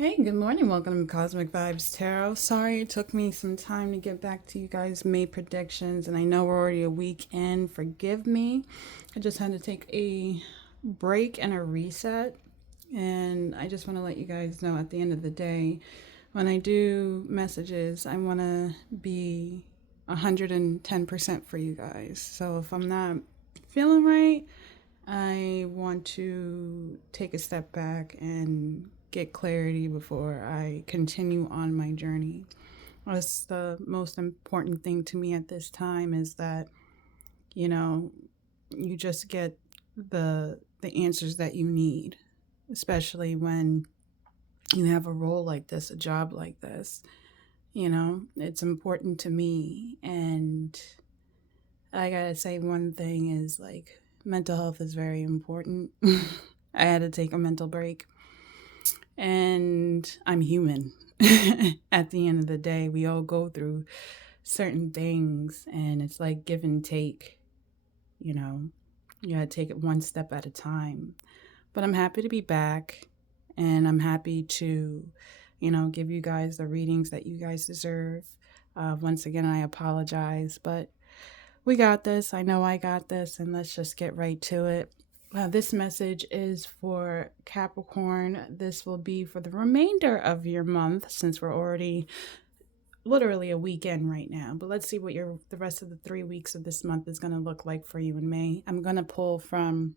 Hey, good morning. Welcome to Cosmic Vibes Tarot. Sorry it took me some time to get back to you guys' May predictions, and I know we're already a week in. Forgive me. I just had to take a break and a reset, and I just want to let you guys know at the end of the day, when I do messages, I want to be 110% for you guys. So if I'm not feeling right, I want to take a step back and get clarity before I continue on my journey. That's the most important thing to me at this time is that, you know, you just get the answers that you need, especially when you have a role like this, a job like this. It's important to me, and I gotta say one thing is like mental health is very important. I had to take a mental break, and I'm human. At the end of the day, we all go through certain things, and it's like give and take. You know, you gotta take it one step at a time. But I'm happy to be back, and I'm happy to, give you guys the readings that you guys deserve. Once again, I apologize, but we got this. I know I got this, and let's just get right to it. This message is for Capricorn. This will be for the remainder of your month since we're already literally a weekend right now. But let's see what the rest of the 3 weeks of this month is going to look like for you in May. I'm going to pull from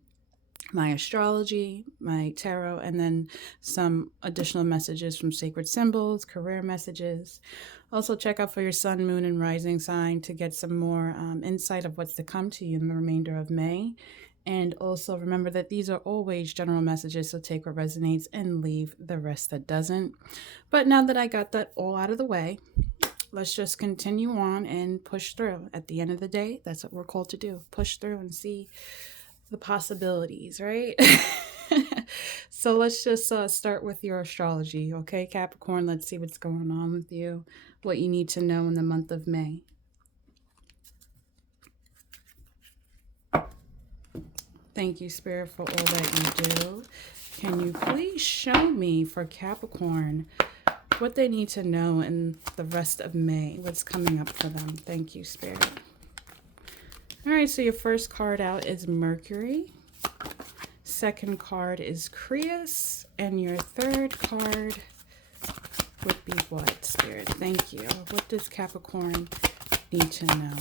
my astrology, my tarot, and then some additional messages from sacred symbols, career messages. Also, check out for your sun, moon, and rising sign to get some more insight of what's to come to you in the remainder of May. And also remember that these are always general messages, so take what resonates and leave the rest that doesn't. But now that I got that all out of the way, let's just continue on and push through. At the end of the day, that's what we're called to do. Push through and see the possibilities, right? So let's just start with your astrology, okay, Capricorn? Let's see what's going on with you, what you need to know in the month of May. Thank you, Spirit, for all that you do. Can you please show me for Capricorn what they need to know in the rest of May? What's coming up for them? Thank you, Spirit. All right, so your first card out is Mercury. Second card is Creus. And your third card would be what, Spirit? Thank you. What does Capricorn need to know?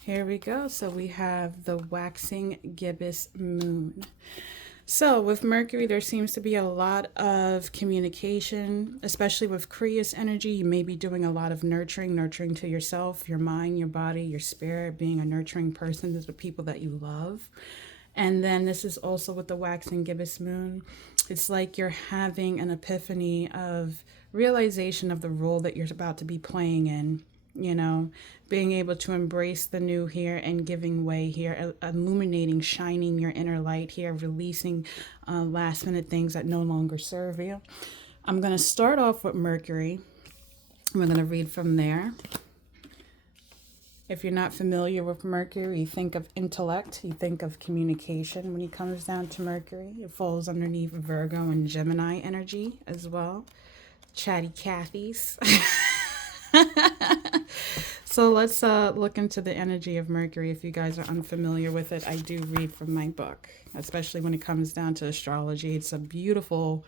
Here we go. So we have the waxing gibbous moon. So with Mercury, there seems to be a lot of communication, especially with Creus energy. You may be doing a lot of nurturing to yourself, your mind, your body, your spirit, being a nurturing person to the people that you love. And then this is also with the waxing gibbous moon. It's like you're having an epiphany of realization of the role that you're about to be playing in. Being able to embrace the new here and giving way here, illuminating, shining your inner light here, releasing last minute things that no longer serve you. I'm going to start off with Mercury. We're going to read from there. If you're not familiar with Mercury, you think of intellect, you think of communication. When it comes down to Mercury, it falls underneath Virgo and Gemini energy as well. Chatty Cathy's. So let's look into the energy of Mercury. If you guys are unfamiliar with it, I do read from my book, especially when it comes down to astrology. It's a beautiful,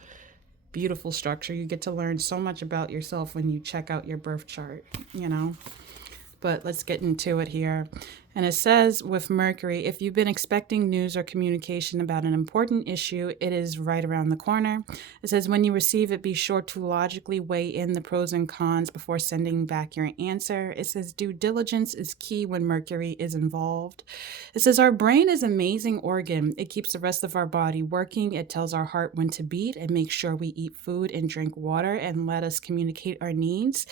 beautiful structure. You get to learn so much about yourself when you check out your birth chart, But let's get into it here. And it says with Mercury, if you've been expecting news or communication about an important issue, it is right around the corner. It says when you receive it, be sure to logically weigh in the pros and cons before sending back your answer. It says due diligence is key when Mercury is involved. It says our brain is an amazing organ. It keeps the rest of our body working. It tells our heart when to beat and makes sure we eat food and drink water and let us communicate our needs.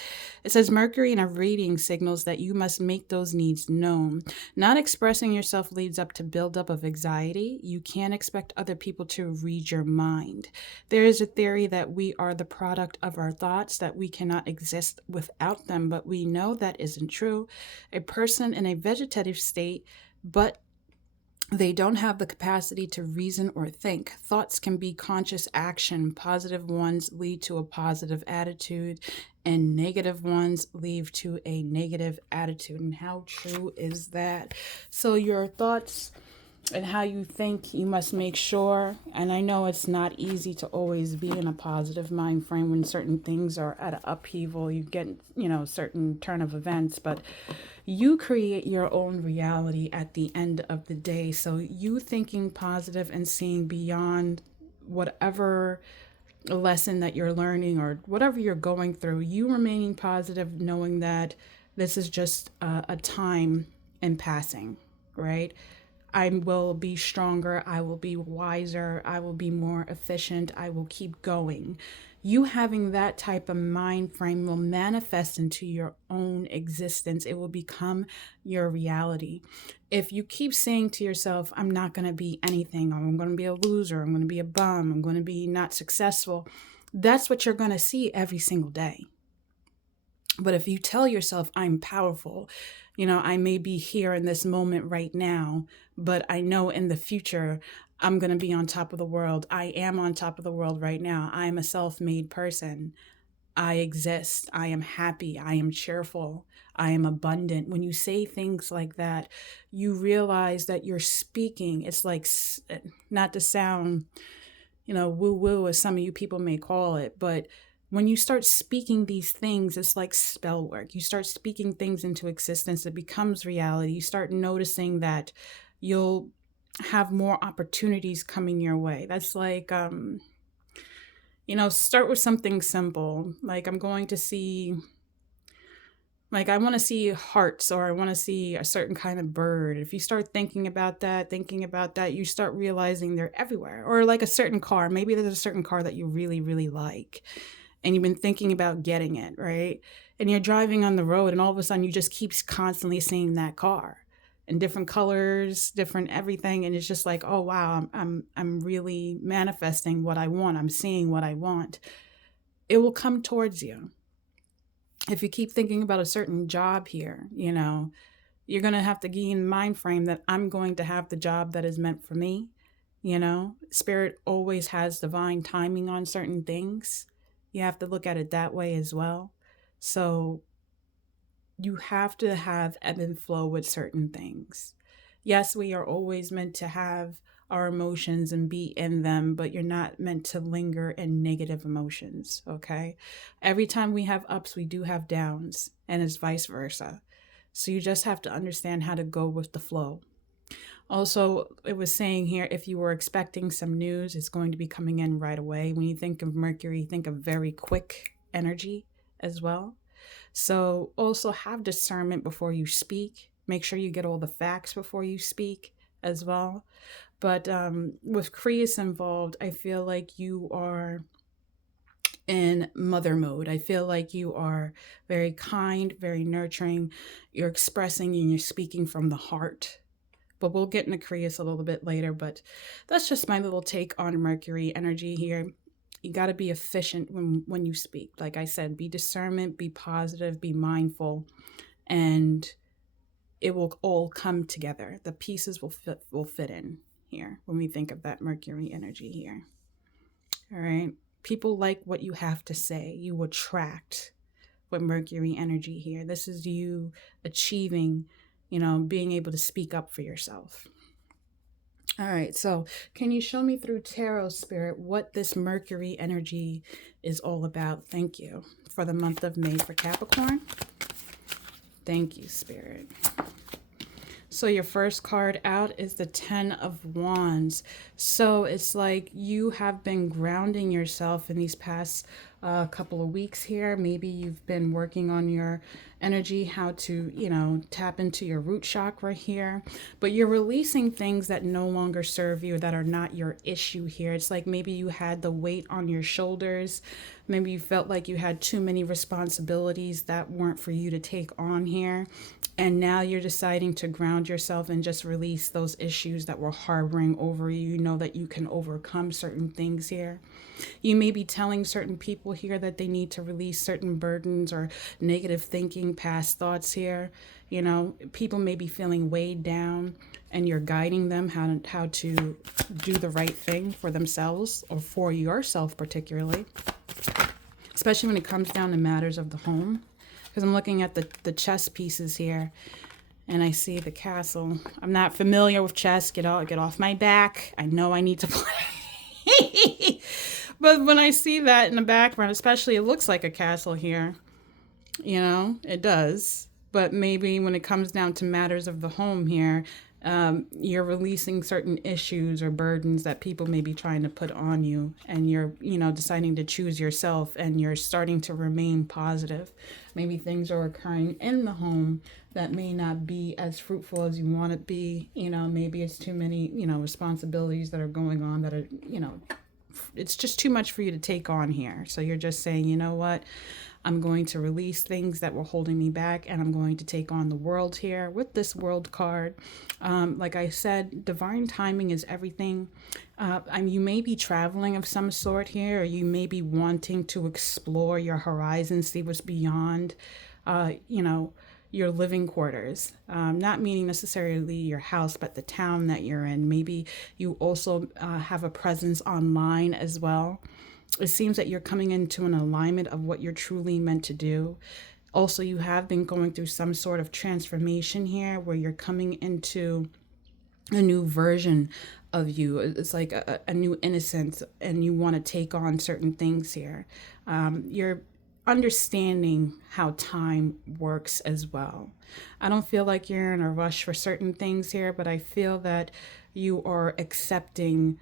It says Mercury in a reading signals that you must make those needs known. Not expressing yourself leads up to buildup of anxiety. You can't expect other people to read your mind. There is a theory that we are the product of our thoughts, that we cannot exist without them, but we know that isn't true. A person in a vegetative state, but They don't have the capacity to reason or think. Thoughts can be conscious action. Positive ones lead to a positive attitude, and negative ones lead to a negative attitude. And how true is that? So, your thoughts and how you think, you must make sure. And I know it's not easy to always be in a positive mind frame when certain things are at an upheaval. You get, certain turn of events, but you create your own reality at the end of the day. So you thinking positive and seeing beyond whatever lesson that you're learning or whatever you're going through, you remaining positive, knowing that this is just a time in passing, right? I will be stronger. I will be wiser. I will be more efficient. I will keep going. You having that type of mind frame will manifest into your own existence. It will become your reality. If you keep saying to yourself, I'm not going to be anything, or I'm going to be a loser, I'm going to be a bum, I'm going to be not successful, that's what you're going to see every single day. But if you tell yourself, I'm powerful, I may be here in this moment right now, but I know in the future, I'm going to be on top of the world. I am on top of the world right now. I am a self-made person. I exist. I am happy. I am cheerful. I am abundant. When you say things like that, you realize that you're speaking. It's like, not to sound, woo woo, as some of you people may call it, but when you start speaking these things, it's like spell work. You start speaking things into existence, it becomes reality. You start noticing that you'll have more opportunities coming your way. That's like, start with something simple. Like, I'm going to see, like, I want to see hearts, or I want to see a certain kind of bird. If you start thinking about that, you start realizing they're everywhere. Or like a certain car. Maybe there's a certain car that you really, really like, and you've been thinking about getting it, right? And you're driving on the road, and all of a sudden you just keep constantly seeing that car in different colors, different everything, and it's just like, oh wow, I'm really manifesting what I want. I'm seeing what I want. It will come towards you. If you keep thinking about a certain job here, you're going to have to gain mind frame that I'm going to have the job that is meant for me. Spirit always has divine timing on certain things. You have to look at it that way as well. So you have to have ebb and flow with certain things. Yes, we are always meant to have our emotions and be in them, but you're not meant to linger in negative emotions, okay? Every time we have ups, we do have downs, and it's vice versa. So you just have to understand how to go with the flow. Also, it was saying here, if you were expecting some news, it's going to be coming in right away. When you think of Mercury, think of very quick energy as well. So also have discernment before you speak. Make sure you get all the facts before you speak as well. But with Creus involved, I feel like you are in mother mode. I feel like you are very kind, very nurturing. You're expressing and you're speaking from the heart. But we'll get into Creus a little bit later. But that's just my little take on Mercury energy here. You got to be efficient when you speak. Like I said, be discernment, be positive, be mindful, and it will all come together. The pieces will fit in here when we think of that Mercury energy here. All right. People like what you have to say. You attract with Mercury energy here. This is you achieving, being able to speak up for yourself. All right, so can you show me through Tarot Spirit what this Mercury energy is all about? Thank you. For the month of May for Capricorn. Thank you, Spirit. So your first card out is the 10 of Wands. So it's like you have been grounding yourself in these past couple of weeks here. Maybe you've been working on your energy, how to, tap into your root chakra here. But you're releasing things that no longer serve you, that are not your issue here. It's like maybe you had the weight on your shoulders. Maybe you felt like you had too many responsibilities that weren't for you to take on here. And now you're deciding to ground yourself and just release those issues that were harboring over you. You know that you can overcome certain things here. You may be telling certain people here that they need to release certain burdens or negative thinking, past thoughts here. You know, people may be feeling weighed down, and you're guiding them how to do the right thing for themselves or for yourself, particularly, especially when it comes down to matters of the home. Because I'm looking at the chess pieces here, and I see the castle. I'm not familiar with chess. Get off my back. I know I need to play. But when I see that in the background, especially, it looks like a castle here. You know, it does. But maybe when it comes down to matters of the home here, you're releasing certain issues or burdens that people may be trying to put on you, and you're, deciding to choose yourself, and you're starting to remain positive. Maybe things are occurring in the home that may not be as fruitful as you want it to be. Maybe it's too many, responsibilities that are going on that are, it's just too much for you to take on here. So you're just saying, you know what? I'm going to release things that were holding me back, and I'm going to take on the world here with this world card. Like I said, divine timing is everything. You may be traveling of some sort here, or you may be wanting to explore your horizons, see what's beyond, your living quarters, not meaning necessarily your house, but the town that you're in. Maybe you also have a presence online as well. It seems that you're coming into an alignment of what you're truly meant to do. Also, you have been going through some sort of transformation here where you're coming into a new version of you. It's like a new innocence, and you want to take on certain things here. You're understanding how time works as well. I don't feel like you're in a rush for certain things here, but I feel that you are accepting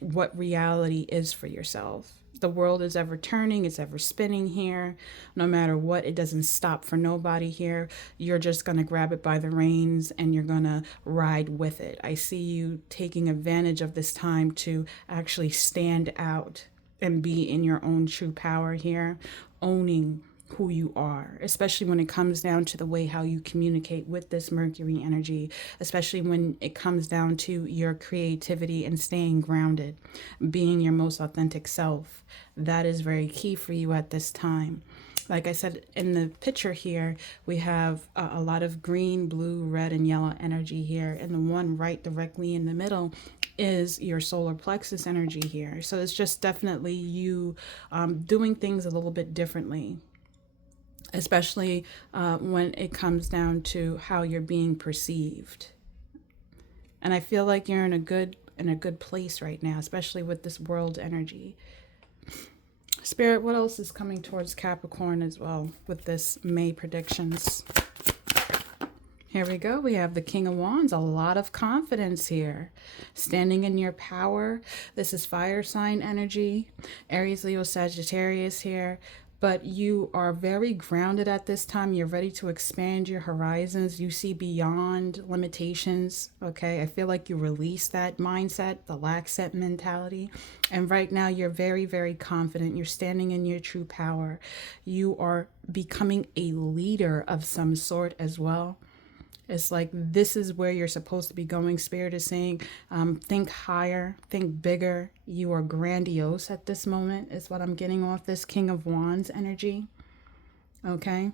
what reality is for yourself. The world is ever turning, it's ever spinning here. No matter what, it doesn't stop for nobody here. You're just going to grab it by the reins, and you're going to ride with it. I see you taking advantage of this time to actually stand out and be in your own true power here, owning who you are, especially when it comes down to the way how you communicate with this Mercury energy, especially when it comes down to your creativity and staying grounded, being your most authentic self. That is very key for you at this time. Like I said, in the picture here, we have a lot of green, blue, red, and yellow energy here. And the one right directly in the middle is your solar plexus energy here. So it's just definitely you doing things a little bit differently, especially when it comes down to how you're being perceived. And I feel like you're in a good place right now, especially with this world energy. Spirit, what else is coming towards Capricorn as well with this May predictions? Here we go. We have the King of Wands. A lot of confidence here. Standing in your power. This is fire sign energy. Aries, Leo, Sagittarius here. But you are very grounded at this time. You're ready to expand your horizons. You see beyond limitations, okay? I feel like you release that mindset, the lack set mentality. And right now you're very, very confident. You're standing in your true power. You are becoming a leader of some sort as well. It's like this is where you're supposed to be going. Spirit is saying, think higher, think bigger. You are grandiose at this moment is what I'm getting off this King of Wands energy. Okay.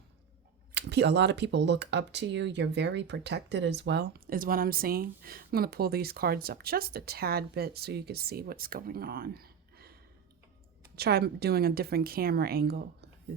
A lot of people look up to you. You're very protected as well is what I'm seeing. I'm going to pull these cards up just a tad bit so you can see what's going on. Try doing a different camera angle.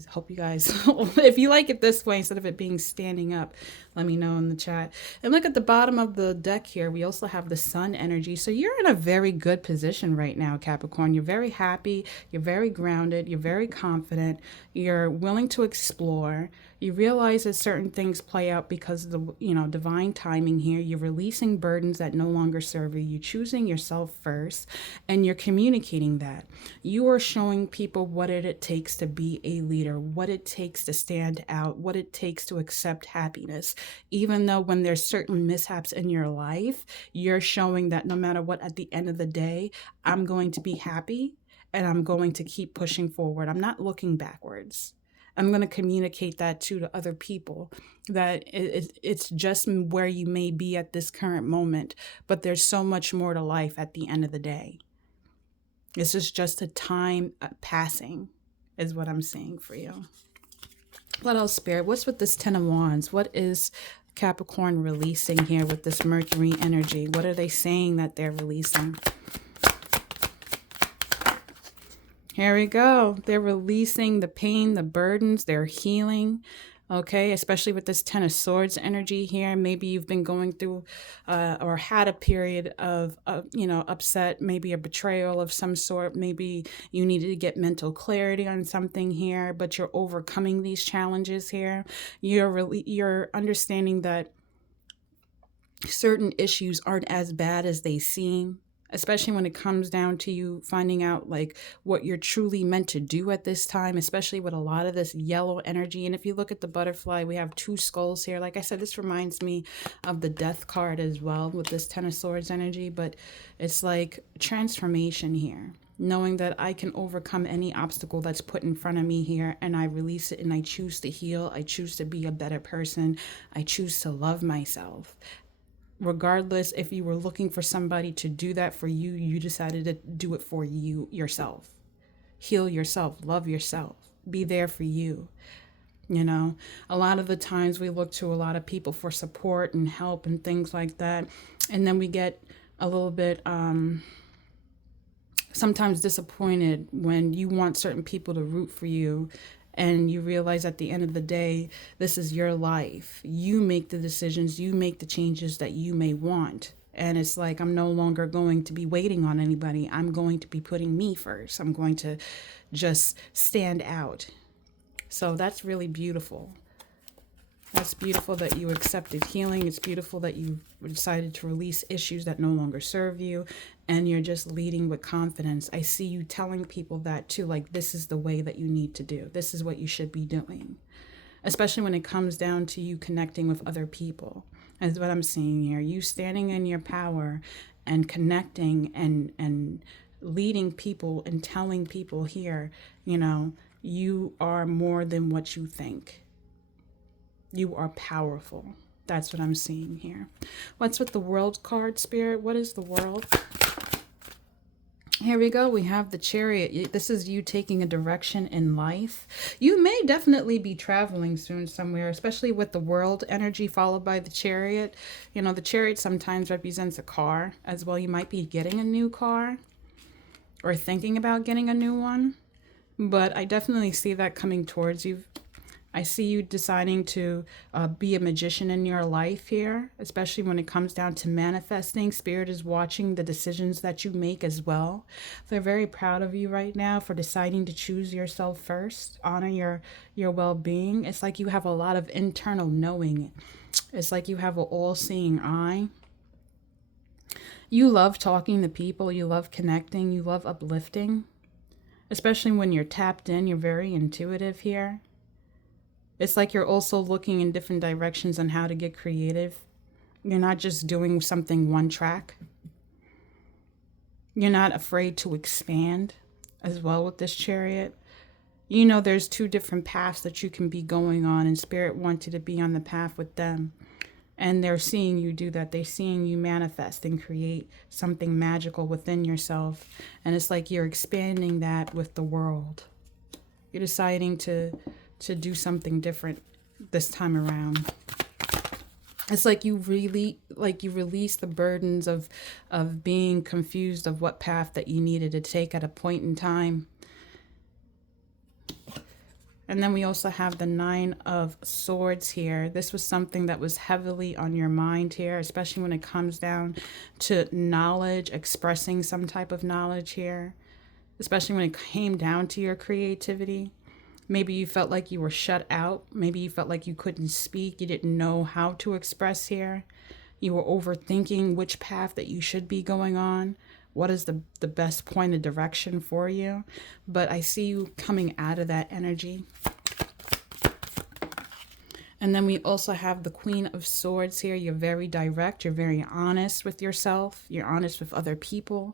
Hope you guys, if you like it this way instead of it being standing up, let me know in the chat. And look at the bottom of the deck here. We also have the sun energy. So you're in a very good position right now, Capricorn. You're very happy. You're very grounded. You're very confident. You're willing to explore. You realize that certain things play out because of the, divine timing here. You're releasing burdens that no longer serve you. You're choosing yourself first, and you're communicating that. You are showing people what it takes to be a leader, what it takes to stand out, what it takes to accept happiness. Even though when there's certain mishaps in your life, you're showing that no matter what, at the end of the day, I'm going to be happy and I'm going to keep pushing forward. I'm not looking backwards. I'm going to communicate that to other people, that it's just where you may be at this current moment, but there's so much more to life at the end of the day. This is just a time passing, is what I'm saying for you. What else, Spirit? What's with this Ten of Wands? What is Capricorn releasing here with this Mercury energy? What are they saying that they're releasing? Here we go. They're releasing the pain, the burdens, they're healing. Okay, especially with this Ten of Swords energy here. Maybe you've been going through or had a period of, upset, maybe a betrayal of some sort. Maybe you needed to get mental clarity on something here, but you're overcoming these challenges here. You're understanding that certain issues aren't as bad as they seem, especially when it comes down to you finding out like what you're truly meant to do at this time, especially with a lot of this yellow energy. And if you look at the butterfly, we have 2 skulls here. Like I said, this reminds me of the Death card as well with this Ten of Swords energy, but it's like transformation here. Knowing that I can overcome any obstacle that's put in front of me here, and I release it and I choose to heal. I choose to be a better person. I choose to love myself. Regardless if you were looking for somebody to do that for you, you decided to do it for you yourself. Heal yourself, love yourself, be there for you. You know, a lot of the times we look to a lot of people for support and help and things like that. And then we get a little bit sometimes disappointed when you want certain people to root for you. And you realize at the end of the day, this is your life. You make the decisions, you make the changes that you may want. And it's like, I'm no longer going to be waiting on anybody. I'm going to be putting me first. I'm going to just stand out. So that's really beautiful. That's beautiful that you accepted healing. It's beautiful that you decided to release issues that no longer serve you. And you're just leading with confidence. I see you telling people that too, like this is the way that you need to do. This is what you should be doing. Especially when it comes down to you connecting with other people. That's what I'm seeing here. You standing in your power and connecting and leading people and telling people here, you know, you are more than what you think. You are powerful. That's what I'm seeing here. What's with the World card, Spirit? What is the World? Here we go. We have the Chariot. This is you taking a direction in life. You may definitely be traveling soon somewhere, especially with the World energy followed by the Chariot. You know, the Chariot sometimes represents a car as well. You might be getting a new car or thinking about getting a new one. But I definitely see that coming towards you. I see you deciding to be a magician in your life here, especially when it comes down to manifesting. Spirit is watching the decisions that you make as well. They're very proud of you right now for deciding to choose yourself first, honor your well-being. It's like you have a lot of internal knowing. It's like you have an all-seeing eye. You love talking to people. You love connecting. You love uplifting, especially when you're tapped in. You're very intuitive here. It's like you're also looking in different directions on how to get creative. You're not just doing something one track. You're not afraid to expand as well with this Chariot. You know there's 2 different paths that you can be going on, and Spirit wants you to be on the path with them. And they're seeing you do that. They're seeing you manifest and create something magical within yourself. And it's like you're expanding that with the world. You're deciding to do something different this time around. It's like you release the burdens of being confused of what path that you needed to take at a point in time. And then we also have the 9 of Swords here. This was something that was heavily on your mind here, especially when it comes down to knowledge, expressing some type of knowledge here, especially when it came down to your creativity. Maybe you felt like you were shut out. Maybe you felt like you couldn't speak. You didn't know how to express here. You were overthinking which path that you should be going on. What is the best point of direction for you? But I see you coming out of that energy. And then we also have the Queen of Swords here. You're very direct. You're very honest with yourself. You're honest with other people.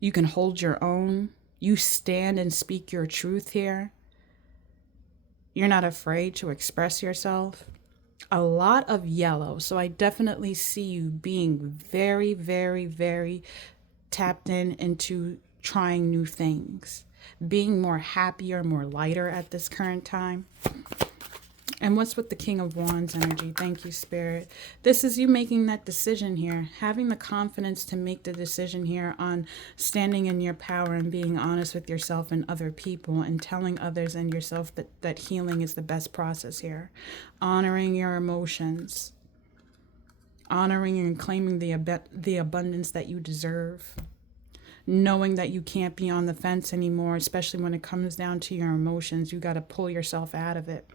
You can hold your own. You stand and speak your truth here. You're not afraid to express yourself. A lot of yellow. So I definitely see you being very, very, very tapped into trying new things, being more happier, more lighter at this current time. And what's with the King of Wands energy? Thank you, Spirit. This is you making that decision here, having the confidence to make the decision here on standing in your power and being honest with yourself and other people and telling others and yourself that healing is the best process here. Honoring your emotions, honoring and claiming the abundance that you deserve. Knowing that you can't be on the fence anymore, especially when it comes down to your emotions. You got to pull yourself out of it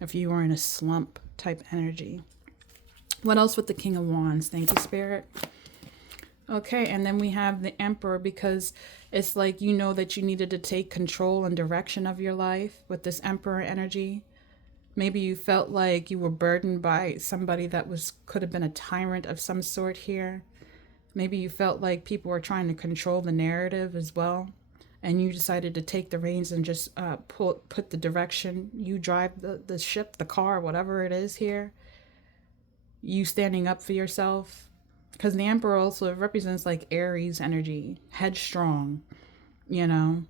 if you are in a slump type energy. What else with the King of Wands? Thank you, Spirit. Okay, and then we have the Emperor, because it's like you know that you needed to take control and direction of your life with this Emperor energy. Maybe you felt like you were burdened by somebody that could have been a tyrant of some sort here. Maybe you felt like people were trying to control the narrative as well. And you decided to take the reins and just put the direction. You drive the ship, the car, whatever it is here. You standing up for yourself. Because the Emperor also represents like Aries energy, headstrong, you know.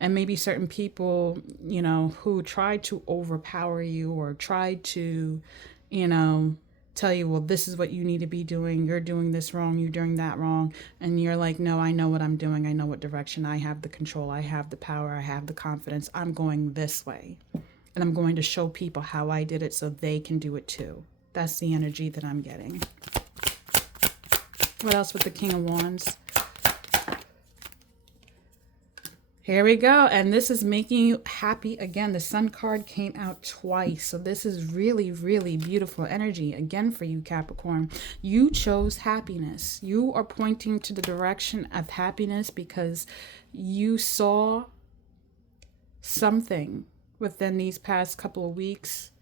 And maybe certain people, you know, who tried to overpower you or tried to, you know, tell you, well, this is what you need to be doing. You're doing this wrong. You're doing that wrong. And you're like, no, I know what I'm doing. I know what direction. I have the control. I have the power. I have the confidence. I'm going this way. And I'm going to show people how I did it so they can do it too. That's the energy that I'm getting. What else with the King of Wands? Here we go. And this is making you happy again. The Sun card came out twice. So this is really, really beautiful energy again for you, Capricorn. You chose happiness. You are pointing to the direction of happiness because you saw something within these past couple of weeks,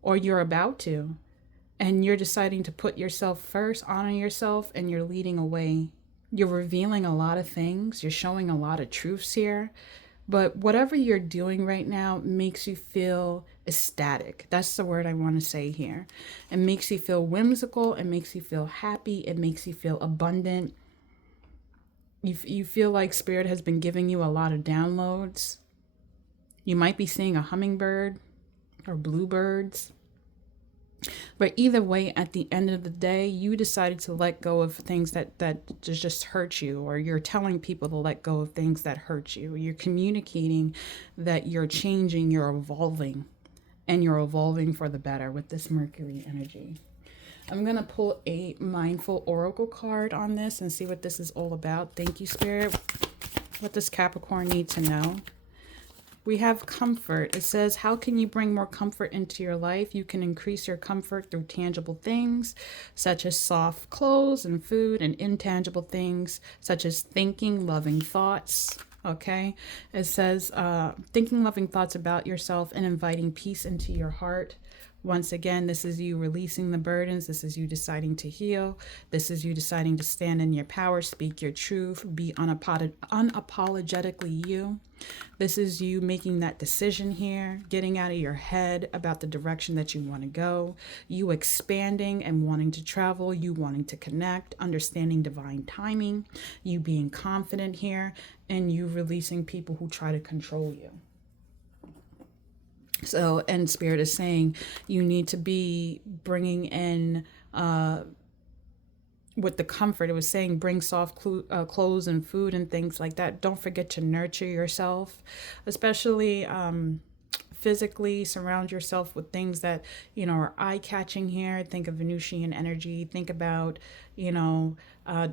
or you're about to, and you're deciding to put yourself first, honor yourself, and you're leading away. You're revealing a lot of things. You're showing a lot of truths here. But whatever you're doing right now makes you feel ecstatic. That's the word I want to say here. It makes you feel whimsical. It makes you feel happy. It makes you feel abundant. You feel like Spirit has been giving you a lot of downloads. You might be seeing a hummingbird or bluebirds. But either way, at the end of the day, you decided to let go of things that just hurt you, or you're telling people to let go of things that hurt you. You're communicating that you're changing, you're evolving, and you're evolving for the better with this Mercury energy. I'm going to pull a Mindful Oracle card on this and see what this is all about. Thank you, Spirit. What does Capricorn need to know? We have comfort. It says, how can you bring more comfort into your life? You can increase your comfort through tangible things, such as soft clothes and food, and intangible things, such as thinking loving thoughts. Okay. It says, thinking loving thoughts about yourself and inviting peace into your heart. Once again, this is you releasing the burdens. This is you deciding to heal. This is you deciding to stand in your power, speak your truth, be unapologetically you. This is you making that decision here, getting out of your head about the direction that you want to go, you expanding and wanting to travel, you wanting to connect, understanding divine timing, you being confident here, and you releasing people who try to control you. So, and Spirit is saying you need to be bringing in, with the comfort, it was saying bring soft clothes and food and things like that. Don't forget to nurture yourself, especially physically. Surround yourself with things that, you know, are eye-catching here. Think of Venusian energy. Think about, you know,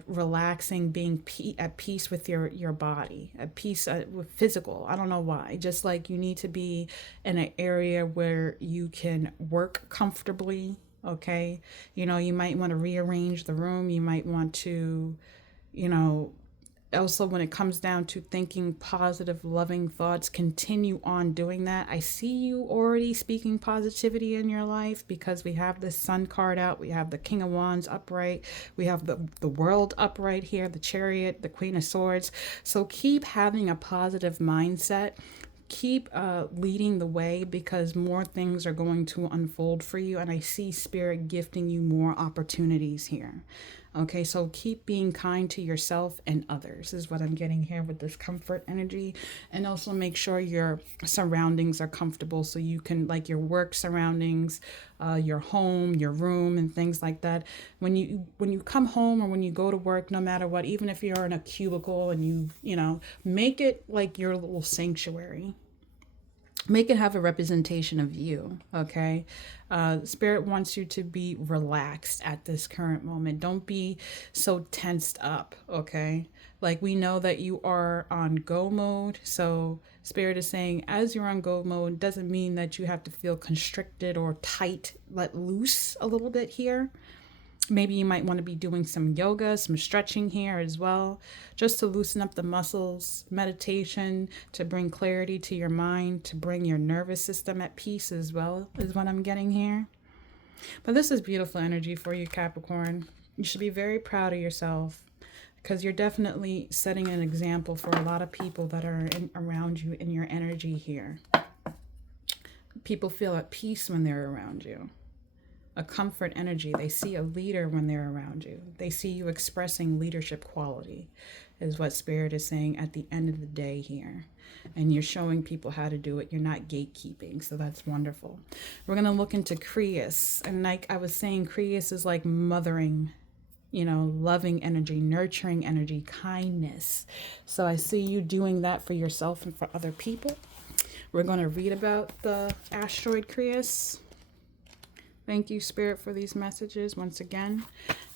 relaxing, being at peace with your body, at peace with physical. I don't know why. Just like you need to be in an area where you can work comfortably. Okay. You know, you might want to rearrange the room. You might want to, you know, also when it comes down to thinking positive, loving thoughts, continue on doing that. I see you already speaking positivity in your life because we have the Sun card out. We have the King of Wands upright. We have the World upright here, the Chariot, the Queen of Swords. So keep having a positive mindset. keep leading the way, because more things are going to unfold for you. And I see spirit gifting you more opportunities here. Okay, so keep being kind to yourself and others is what I'm getting here with this comfort energy. And also make sure your surroundings are comfortable, so you can, like your work surroundings, your home, your room, and things like that. When you come home or when you go to work, no matter what, even if you're in a cubicle, and make it like your little sanctuary. Make it have a representation of you. Okay, spirit wants you to be relaxed at this current moment. Don't be so tensed up. Okay, like, we know that you are on go mode, so spirit is saying, as you're on go mode, doesn't mean that you have to feel constricted or tight. Let loose a little bit here. Maybe you might want to be doing some yoga, some stretching here as well, just to loosen up the muscles, meditation, to bring clarity to your mind, to bring your nervous system at peace as well, is what I'm getting here. But this is beautiful energy for you, Capricorn. You should be very proud of yourself, because you're definitely setting an example for a lot of people that are around you in your energy here. People feel at peace when they're around you. A comfort energy. They see a leader when they're around you. They see you expressing leadership quality, is what spirit is saying at the end of the day here. And you're showing people how to do it. You're not gatekeeping, so that's wonderful. We're going to look into Creus. And like I was saying, Creus is like mothering, loving energy, nurturing energy, kindness. So I see you doing that for yourself and for other people. We're going to read about the asteroid Creus. Thank you, Spirit, for these messages once again.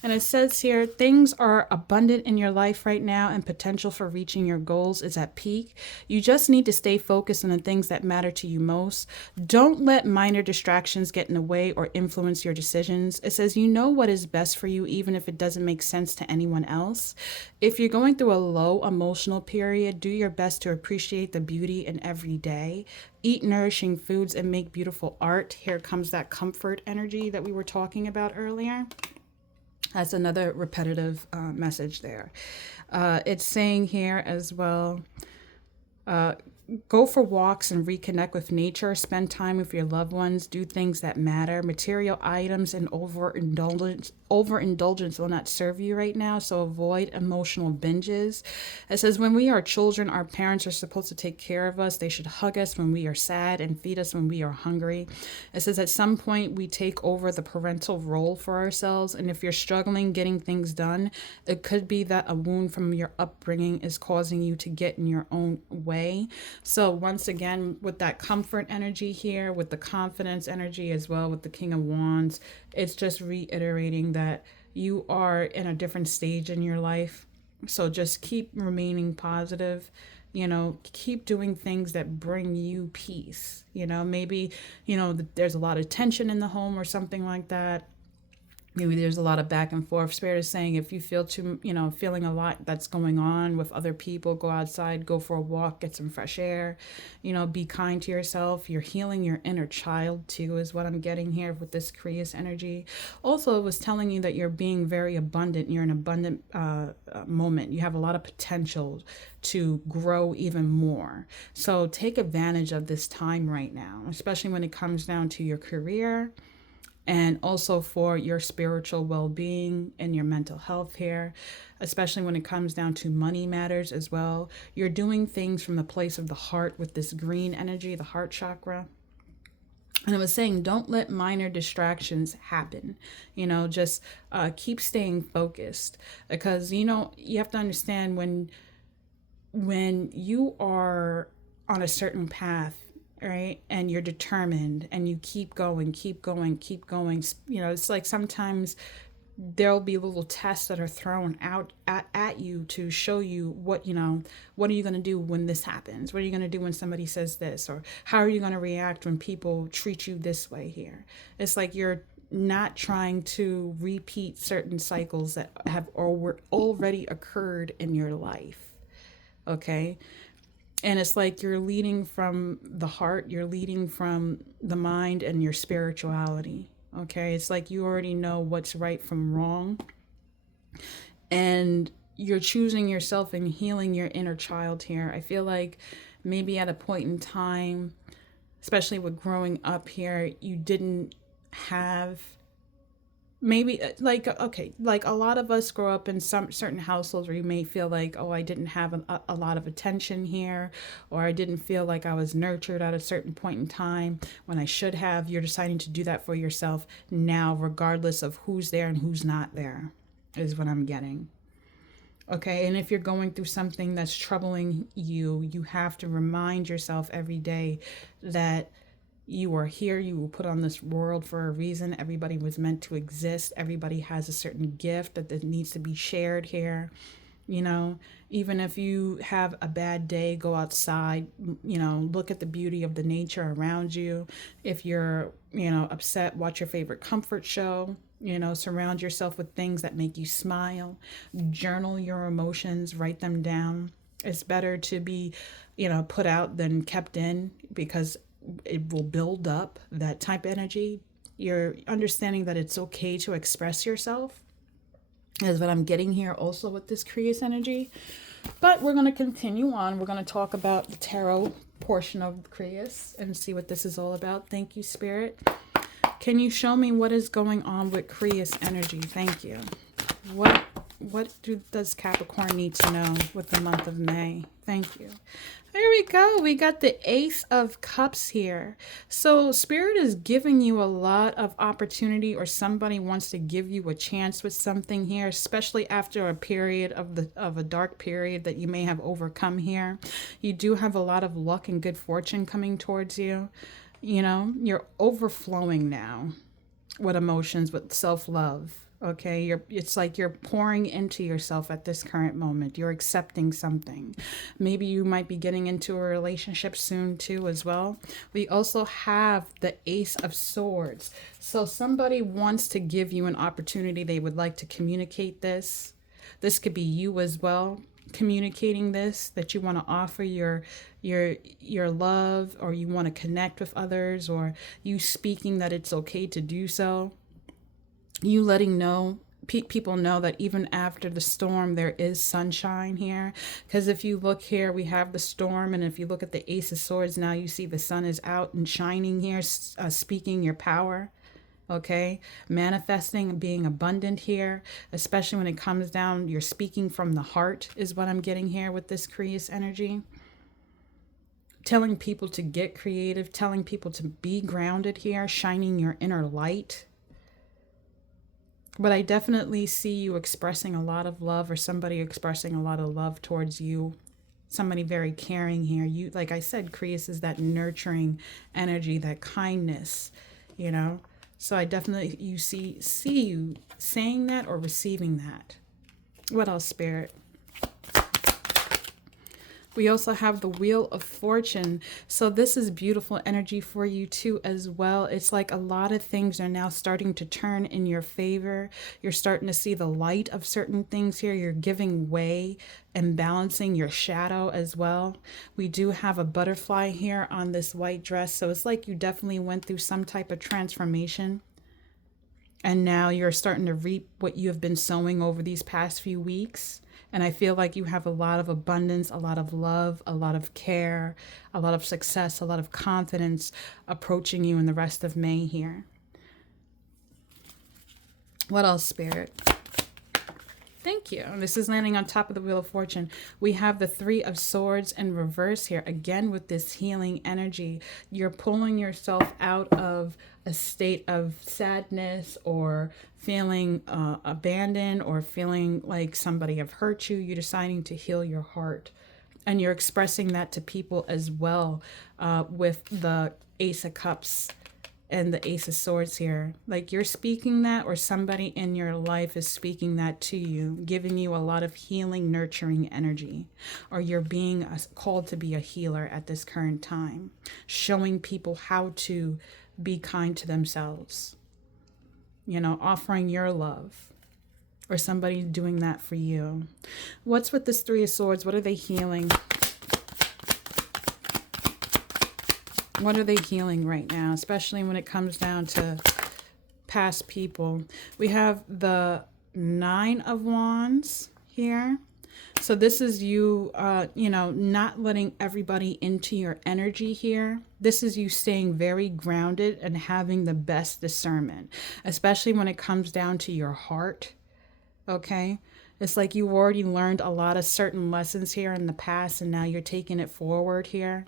And it says here, things are abundant in your life right now, and potential for reaching your goals is at peak. You just need to stay focused on the things that matter to you most. Don't let minor distractions get in the way or influence your decisions. It says you know what is best for you, even if it doesn't make sense to anyone else. If you're going through a low emotional period, do your best to appreciate the beauty in every day. Eat nourishing foods and make beautiful art. Here comes that comfort energy that we were talking about earlier. That's another repetitive message there. It's saying here as well, go for walks and reconnect with nature. Spend time with your loved ones. Do things that matter. Material items and overindulgence will not serve you right now, so avoid emotional binges. It says when we are children, our parents are supposed to take care of us. They should hug us when we are sad and feed us when we are hungry. It says at some point we take over the parental role for ourselves, and if you're struggling getting things done, it could be that a wound from your upbringing is causing you to get in your own way. So once again, with that comfort energy here, with the confidence energy as well, with the King of Wands, it's just reiterating that you are in a different stage in your life. So just keep remaining positive, keep doing things that bring you peace. Maybe, there's a lot of tension in the home or something like that. Maybe there's a lot of back and forth. Spirit is saying if you feel feeling a lot that's going on with other people, go outside, go for a walk, get some fresh air, be kind to yourself. You're healing your inner child too, is what I'm getting here with this Creus energy. Also, it was telling you that you're being very abundant. You're in an abundant moment. You have a lot of potential to grow even more. So take advantage of this time right now, especially when it comes down to your career, and also for your spiritual well-being and your mental health here, especially when it comes down to money matters as well. You're doing things from the place of the heart with this green energy, the heart chakra. And I was saying, don't let minor distractions happen. Just keep staying focused, because, you have to understand when you are on a certain path, right, and you're determined and you keep going, it's like sometimes there'll be little tests that are thrown out at you to show you what are you going to do when this happens? What are you going to do when somebody says this? Or how are you going to react when people treat you this way here? It's like you're not trying to repeat certain cycles that have already occurred in your life. Okay. And it's like you're leading from the heart, you're leading from the mind and your spirituality. Okay, it's like you already know what's right from wrong. And you're choosing yourself and healing your inner child here. I feel like maybe at a point in time, especially with growing up here, you didn't have, maybe like, okay, like a lot of us grow up in some certain households where you may feel like, oh, I didn't have a lot of attention here, or I didn't feel like I was nurtured at a certain point in time when I should have. You're deciding to do that for yourself now, regardless of who's there and who's not there, is what I'm getting. Okay, and if you're going through something that's troubling you, you have to remind yourself every day that you are here, you were put on this world for a reason. Everybody was meant to exist. Everybody has a certain gift that needs to be shared here. You know, even if you have a bad day, go outside, you know, look at the beauty of the nature around you. If you're, you know, upset, watch your favorite comfort show. You know, surround yourself with things that make you smile. Journal your emotions, write them down. It's better to be, you know, put out than kept in, because it will build up that type of energy. You're understanding that it's okay to express yourself is what I'm getting here also with this Creus energy. But we're going to continue on. We're going to talk about the tarot portion of Creus and see what this is all about. Thank you, Spirit. Can you show me what is going on with Creus energy? Thank you. What does Capricorn need to know with the month of May? Thank you. There we go. We got the Ace of Cups here. So Spirit is giving you a lot of opportunity, or somebody wants to give you a chance with something here, especially after a period of a dark period that you may have overcome here. You do have a lot of luck and good fortune coming towards you. You know, you're overflowing now with emotions, with self-love. Okay, it's like you're pouring into yourself at this current moment. You're accepting something. Maybe you might be getting into a relationship soon too as well. We also have the Ace of Swords. So somebody wants to give you an opportunity. They would like to communicate this. This could be you as well, communicating this, that you want to offer your love, or you want to connect with others, or you speaking that it's okay to do so. You letting people know that even after the storm, there is sunshine here. Because if you look here, we have the storm. And if you look at the Ace of Swords, now you see the sun is out and shining here, speaking your power. Okay, manifesting, being abundant here, especially when it comes down, you're speaking from the heart is what I'm getting here with this Creus energy. Telling people to get creative, telling people to be grounded here, shining your inner light. But I definitely see you expressing a lot of love, or somebody expressing a lot of love towards you. Somebody very caring here. You, like I said, Creus is that nurturing energy, that kindness, you know. So I definitely see you saying that or receiving that. What else, Spirit? We also have the Wheel of Fortune. So this is beautiful energy for you too as well. It's like a lot of things are now starting to turn in your favor. You're starting to see the light of certain things here. You're giving way and balancing your shadow as well. We do have a butterfly here on this white dress. So it's like you definitely went through some type of transformation. And now you're starting to reap what you have been sowing over these past few weeks. And I feel like you have a lot of abundance, a lot of love, a lot of care, a lot of success, a lot of confidence approaching you in the rest of May here. What else, Spirit? Thank you. This is landing on top of the Wheel of Fortune. We have the Three of Swords in reverse here. Again, with this healing energy, you're pulling yourself out of a state of sadness, or feeling abandoned, or feeling like somebody have hurt you. You're deciding to heal your heart. And you're expressing that to people as well, with the Ace of Cups and the Ace of Swords here. Like you're speaking that, or somebody in your life is speaking that to you, giving you a lot of healing, nurturing energy. Or you're being called to be a healer at this current time, showing people how to be kind to themselves, you know, offering your love, or somebody doing that for you. What's with this Three of Swords? What are they healing? What are they healing right now, especially when it comes down to past people? We have the Nine of Wands here. So this is you, you know, not letting everybody into your energy here. This is you staying very grounded and having the best discernment, especially when it comes down to your heart. Okay. It's like you already learned a lot of certain lessons here in the past, and now you're taking it forward here.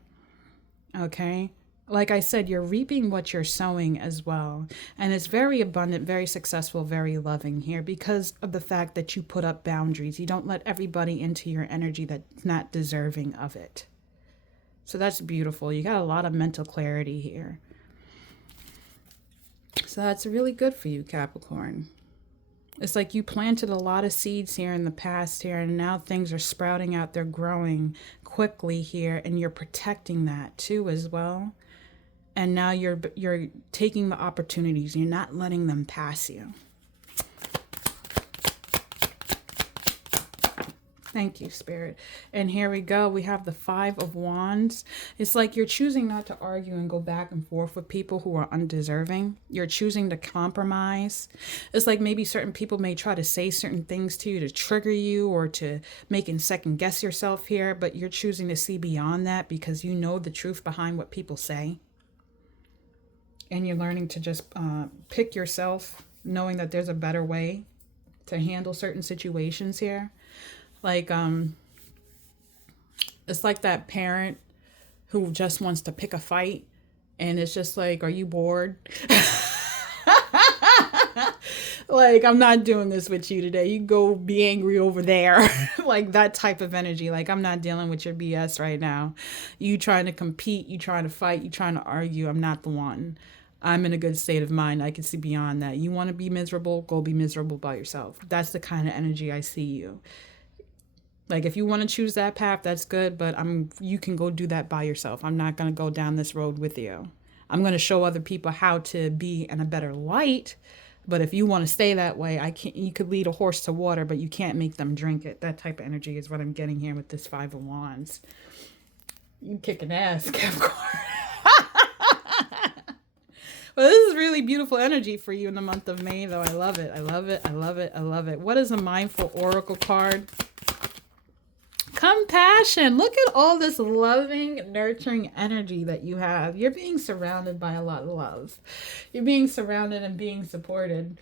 Okay. Like I said, you're reaping what you're sowing as well. And it's very abundant, very successful, very loving here because of the fact that you put up boundaries. You don't let everybody into your energy that's not deserving of it. So that's beautiful. You got a lot of mental clarity here. So that's really good for you, Capricorn. It's like you planted a lot of seeds here in the past here, and now things are sprouting out. They're growing quickly here, and you're protecting that too as well. And now you're taking the opportunities. You're not letting them pass you. Thank you, Spirit. And here we go. We have the Five of Wands. It's like you're choosing not to argue and go back and forth with people who are undeserving. You're choosing to compromise. It's like maybe certain people may try to say certain things to you to trigger you or to make and second guess yourself here, but you're choosing to see beyond that because you know the truth behind what people say. And you're learning to just pick yourself, knowing that there's a better way to handle certain situations here. Like, it's like that parent who just wants to pick a fight, and it's just like, are you bored? Like, I'm not doing this with you today. You go be angry over there. Like that type of energy. Like, I'm not dealing with your BS right now. You trying to compete, you trying to fight, you trying to argue. I'm not the one. I'm in a good state of mind. I can see beyond that. You want to be miserable, go be miserable by yourself. That's the kind of energy I see you. Like, if you want to choose that path, that's good, but you can go do that by yourself. I'm not going to go down this road with you. I'm going to show other people how to be in a better light, but if you want to stay that way, you could lead a horse to water, but you can't make them drink it. That type of energy is what I'm getting here with this Five of Wands. You kicking ass, Capricorn. Well, this is really beautiful energy for you in the month of May, though. I love it. I love it. I love it. I love it. What is a mindful oracle card? Compassion. Look at all this loving, nurturing energy that you have. You're being surrounded by a lot of love. You're being surrounded and being supported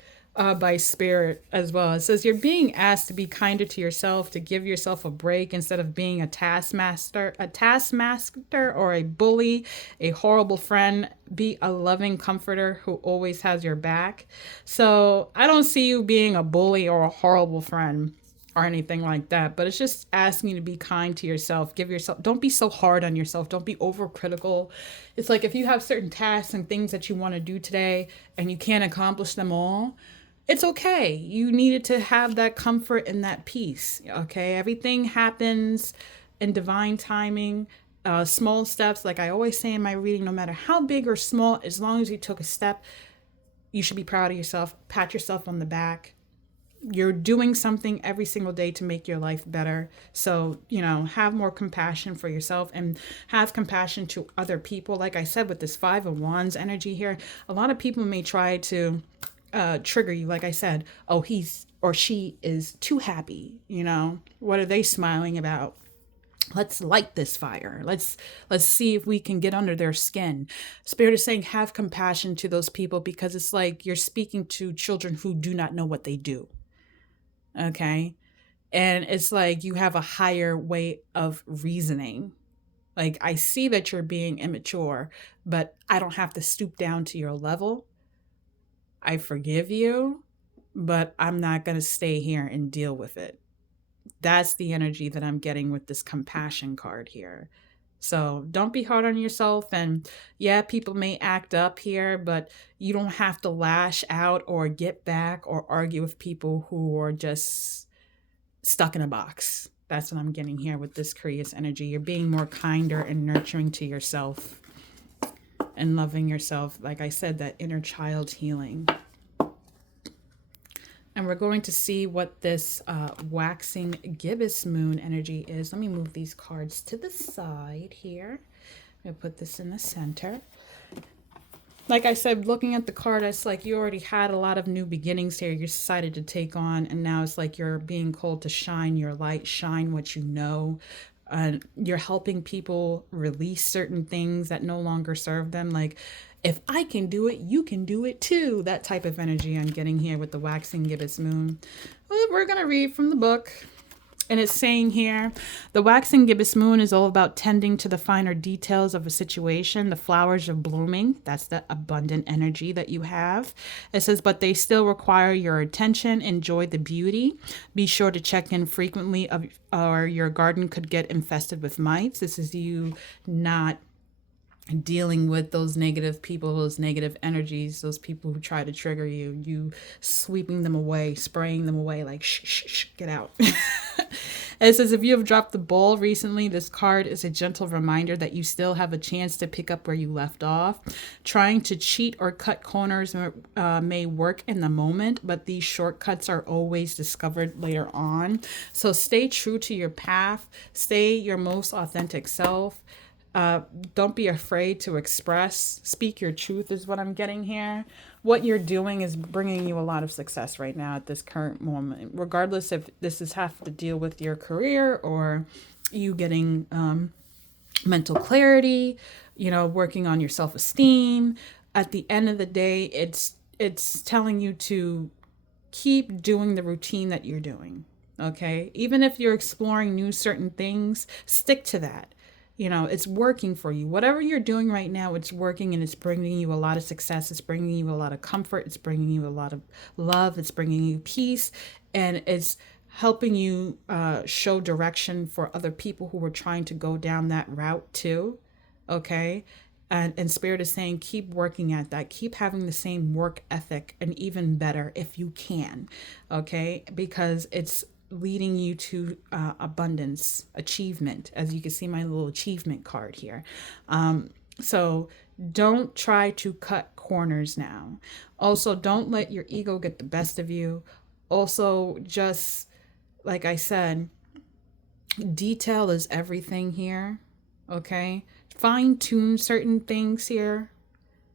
by spirit as well. It says you're being asked to be kinder to yourself, to give yourself a break instead of being a taskmaster or a bully, a horrible friend. Be a loving comforter who always has your back. So I don't see you being a bully or a horrible friend or anything like that, but it's just asking you to be kind to yourself. Don't be so hard on yourself. Don't be overcritical. It's like if you have certain tasks and things that you want to do today and you can't accomplish them all, it's okay. You needed to have that comfort and that peace. Okay. Everything happens in divine timing. Small steps, like I always say in my reading, no matter how big or small, as long as you took a step, you should be proud of yourself. Pat yourself on the back. You're doing something every single day to make your life better. So, have more compassion for yourself and have compassion to other people. Like I said, with this Five of Wands energy here, a lot of people may try to trigger you. Like I said, oh, he's or she is too happy. What are they smiling about? Let's light this fire. Let's see if we can get under their skin. Spirit is saying have compassion to those people because it's like you're speaking to children who do not know what they do. Okay. And it's like you have a higher way of reasoning. Like, I see that you're being immature, but I don't have to stoop down to your level. I forgive you, but I'm not going to stay here and deal with it. That's the energy that I'm getting with this compassion card here. So don't be hard on yourself. And yeah, people may act up here, but you don't have to lash out or get back or argue with people who are just stuck in a box. That's what I'm getting here with this Curious energy. You're being more kinder and nurturing to yourself and loving yourself. Like I said, that inner child healing. And we're going to see what this waxing gibbous moon energy is. Let me move these cards to the side here. I'm going to put this in the center. Like I said, looking at the card, it's like you already had a lot of new beginnings here. You decided to take on, and now it's like you're being called to shine your light, shine what you know. You're helping people release certain things that no longer serve them. Like, if I can do it, you can do it too. That type of energy I'm getting here with the waxing gibbous moon. Well, we're going to read from the book. And it's saying here, the waxing gibbous moon is all about tending to the finer details of a situation. The flowers are blooming. That's the abundant energy that you have. It says, but they still require your attention. Enjoy the beauty. Be sure to check in frequently, or your garden could get infested with mites. This is you not dealing with those negative people, those negative energies, those people who try to trigger you, you sweeping them away, spraying them away like, shh, shh, shh, get out. It says, if you have dropped the ball recently, this card is a gentle reminder that you still have a chance to pick up where you left off. Trying to cheat or cut corners may work in the moment, but these shortcuts are always discovered later on. So stay true to your path. Stay your most authentic self. Don't be afraid to express. Speak your truth is what I'm getting here. What you're doing is bringing you a lot of success right now at this current moment, regardless if this is have to deal with your career or you getting mental clarity, you know, working on your self-esteem. At the end of the day, it's telling you to keep doing the routine that you're doing. Okay, even if you're exploring new certain things, stick to that. You know, it's working for you. Whatever you're doing right now, it's working, and it's bringing you a lot of success. It's bringing you a lot of comfort. It's bringing you a lot of love. It's bringing you peace. And it's helping you show direction for other people who are trying to go down that route too. Okay. And Spirit is saying, keep working at that. Keep having the same work ethic, and even better if you can. Okay. Because it's leading you to abundance, achievement, as you can see my little achievement card here. So don't try to cut corners now. Also, don't let your ego get the best of you. Also, just like I said, detail is everything here. Okay, fine tune certain things here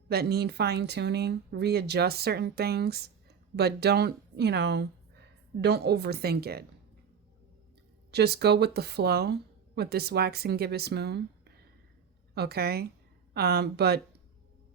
that need fine tuning, readjust certain things, but don't overthink it. Just go with the flow with this waxing gibbous moon. Okay. But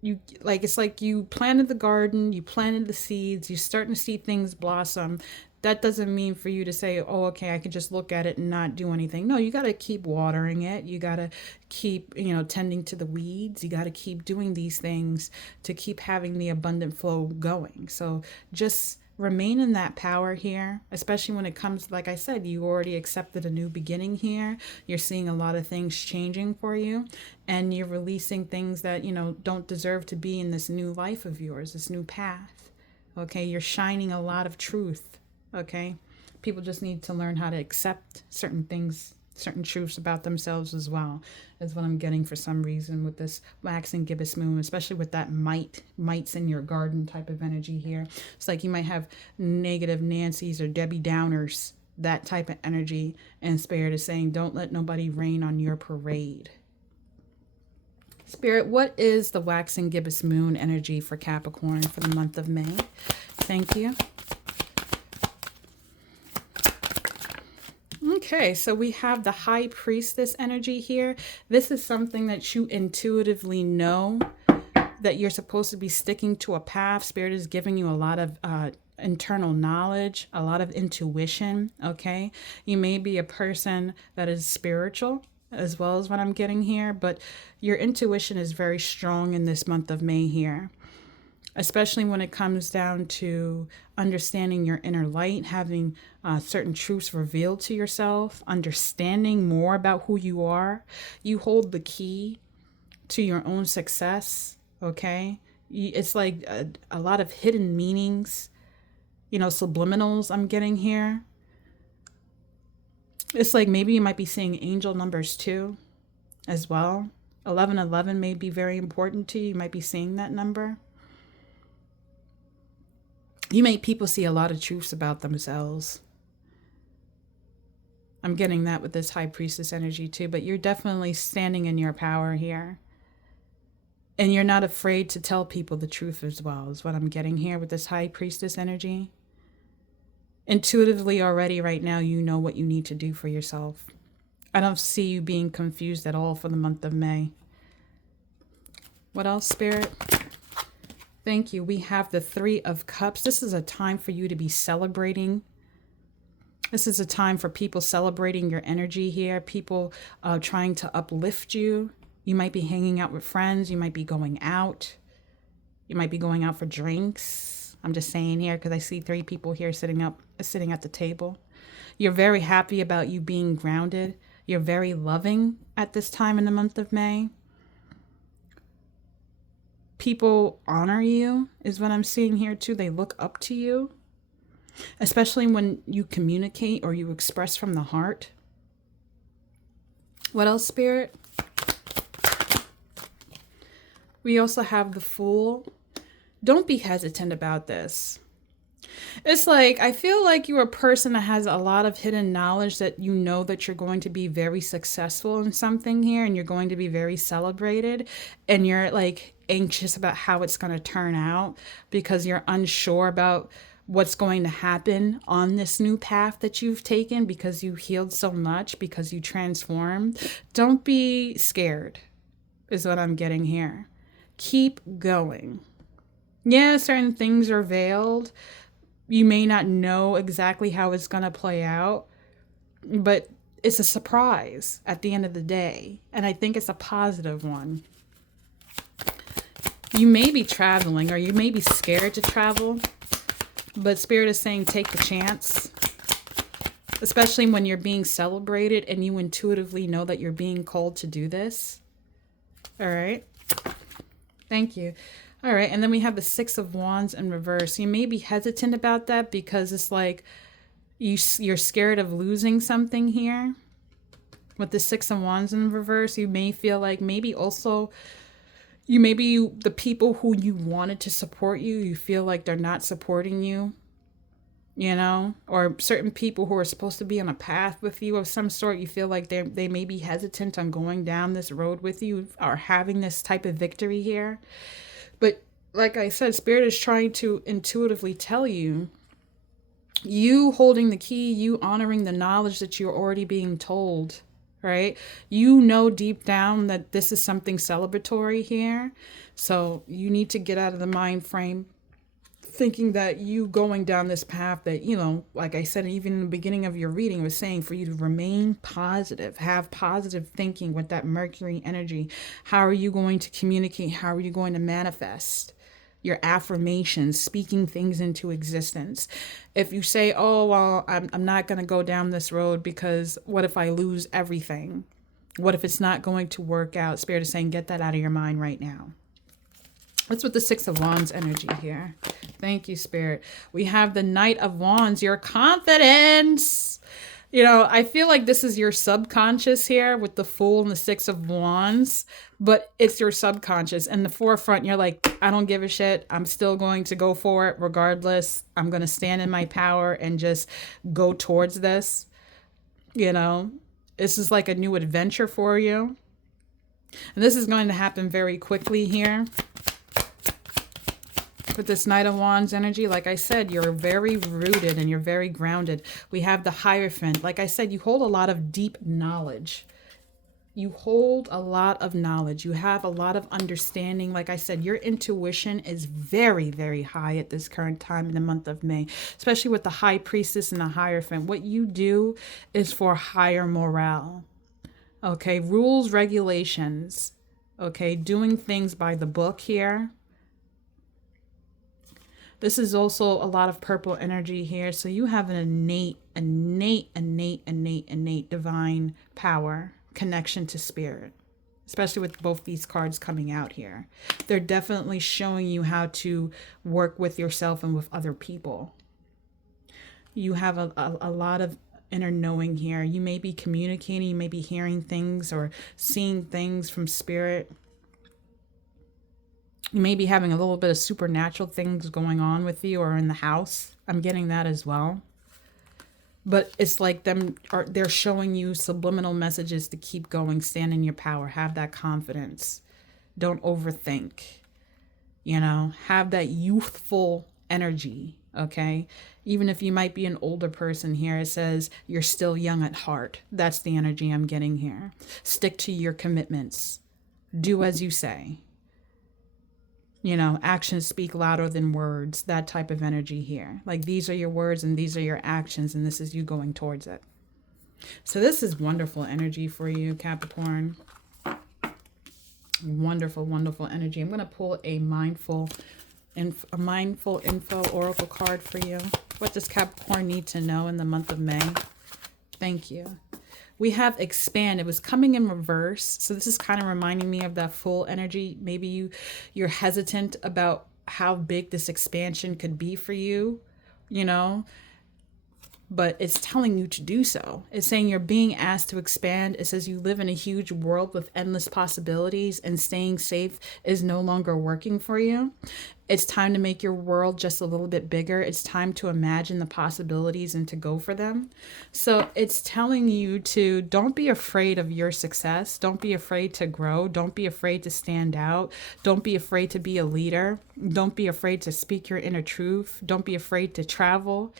it's like you planted the garden, you planted the seeds, you're starting to see things blossom. That doesn't mean for you to say, oh, okay, I can just look at it and not do anything. No, you got to keep watering it. You got to keep, tending to the weeds. You got to keep doing these things to keep having the abundant flow going. So just remain in that power here, especially when it comes, like I said, you already accepted a new beginning here. You're seeing a lot of things changing for you, and you're releasing things that, don't deserve to be in this new life of yours, this new path. Okay. You're shining a lot of truth. Okay. People just need to learn how to accept certain things, certain truths about themselves as well, is what I'm getting for some reason with this waxing gibbous moon, especially with that mites in your garden type of energy here. It's like you might have negative Nancy's or Debbie Downers, that type of energy, and Spirit is saying, don't let nobody rain on your parade. Spirit, what is the waxing gibbous moon energy for Capricorn for the month of May? Thank you. Okay, so we have the High Priestess energy here. This is something that you intuitively know that you're supposed to be sticking to a path. Spirit is giving you a lot of internal knowledge, a lot of intuition, okay? You may be a person that is spiritual as well as what I'm getting here, but your intuition is very strong in this month of May here, especially when it comes down to understanding your inner light, having certain truths revealed to yourself, understanding more about who you are. You hold the key to your own success, okay? It's like a lot of hidden meanings, subliminals I'm getting here. It's like maybe you might be seeing angel numbers too, as well. 1111 may be very important to you. You might be seeing that number. You make people see a lot of truths about themselves. I'm getting that with this High Priestess energy too, but you're definitely standing in your power here. And you're not afraid to tell people the truth as well, is what I'm getting here with this high priestess energy. Intuitively already right now, you know what you need to do for yourself. I don't see you being confused at all for the month of May. What else, Spirit? Thank you. We have the Three of Cups. This is a time for you to be celebrating. This is a time for people celebrating your energy here. People trying to uplift you. You might be hanging out with friends. You might be going out. You might be going out for drinks. I'm just saying here because I see 3 people here sitting at the table. You're very happy about you being grounded. You're very loving at this time in the month of May. People honor you is what I'm seeing here too. They look up to you, especially when you communicate or you express from the heart. What else, Spirit? We also have the Fool. Don't be hesitant about this. It's like, I feel like you're a person that has a lot of hidden knowledge that you know that you're going to be very successful in something here and you're going to be very celebrated, and you're like anxious about how it's going to turn out because you're unsure about what's going to happen on this new path that you've taken because you healed so much, because you transformed. Don't be scared is what I'm getting here. Keep going. Yeah, certain things are veiled. You may not know exactly how it's going to play out, but it's a surprise at the end of the day. And I think it's a positive one. You may be traveling or you may be scared to travel, but Spirit is saying take the chance, especially when you're being celebrated and you intuitively know that you're being called to do this. All right. Thank you. All right, and then we have the Six of Wands in reverse. You may be hesitant about that because it's like you're scared of losing something here. With the Six of Wands in reverse, you may feel like maybe also the people who you wanted to support you, you feel like they're not supporting you, you know, or certain people who are supposed to be on a path with you of some sort, you feel like they may be hesitant on going down this road with you or having this type of victory here. But like I said, Spirit is trying to intuitively tell you, you holding the key, you honoring the knowledge that you're already being told, right? You know deep down that this is something celebratory here. So you need to get out of the mind frame thinking that you going down this path that, you know, like I said, even in the beginning of your reading was saying for you to remain positive, have positive thinking with that Mercury energy. How are you going to communicate? How are you going to manifest your affirmations, speaking things into existence? If you say, oh, well, I'm not going to go down this road because what if I lose everything? What if it's not going to work out? Spirit is saying, get that out of your mind right now. What's with the Six of Wands energy here? Thank you, Spirit. We have the Knight of Wands, your confidence. You know, I feel like this is your subconscious here with the Fool and the Six of Wands, but it's your subconscious. In the forefront, you're like, I don't give a shit. I'm still going to go for it regardless. I'm going to stand in my power and just go towards this. You know, this is like a new adventure for you. And this is going to happen very quickly here. With this Knight of Wands energy, like I said, you're very rooted and you're very grounded. We have the Hierophant. Like I said, you hold a lot of deep knowledge. You hold a lot of knowledge. You have a lot of understanding. Like I said, your intuition is very, very high at this current time in the month of May, especially with the High Priestess and the Hierophant. What you do is for higher morale. Okay, rules, regulations. Okay, doing things by the book here. This is also a lot of purple energy here. So you have an innate divine power, connection to spirit, especially with both these cards coming out here. They're definitely showing you how to work with yourself and with other people. You have a lot of inner knowing here. You may be communicating, you may be hearing things or seeing things from spirit. You may be having a little bit of supernatural things going on with you or in the house. I'm getting that as well. But it's like they're showing you subliminal messages to keep going, stand in your power, have that confidence. Don't overthink. You know, have that youthful energy. Okay. Even if you might be an older person here, it says you're still young at heart. That's the energy I'm getting here. Stick to your commitments. Do as you say. You know, actions speak louder than words. That type of energy here. Like, these are your words and these are your actions, and this is you going towards it. So this is wonderful energy for you, Capricorn. Wonderful, wonderful energy. I'm going to pull a mindful info oracle card for you. What does Capricorn need to know in the month of May? Thank you. We have expand. It was coming in reverse. So this is kind of reminding me of that full energy. Maybe you're hesitant about how big this expansion could be for you, you know, but it's telling you to do so. It's saying you're being asked to expand. It says you live in a huge world with endless possibilities, and staying safe is no longer working for you. It's time to make your world just a little bit bigger. It's time to imagine the possibilities and to go for them. So it's telling you to don't be afraid of your success. Don't be afraid to grow. Don't be afraid to stand out. Don't be afraid to be a leader. Don't be afraid to speak your inner truth. Don't be afraid to travel.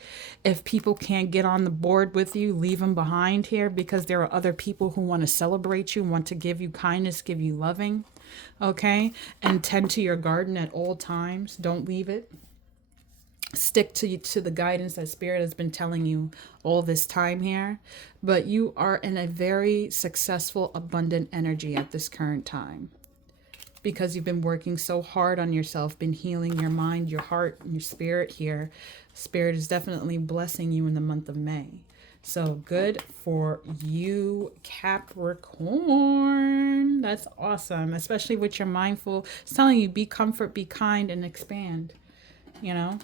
If people can't get on the board with you, leave them behind here, because there are other people who want to celebrate you, want to give you kindness, give you loving. Okay, and tend to your garden at all times. Don't leave it. Stick to the guidance that Spirit has been telling you all this time here. But you are in a very successful, abundant energy at this current time, because you've been working so hard on yourself, been healing your mind, your heart, and your spirit here. Spirit is definitely blessing you in the month of May. So good for you, Capricorn. That's awesome, especially with your mindful. It's telling you be comfort, be kind, and expand. You know,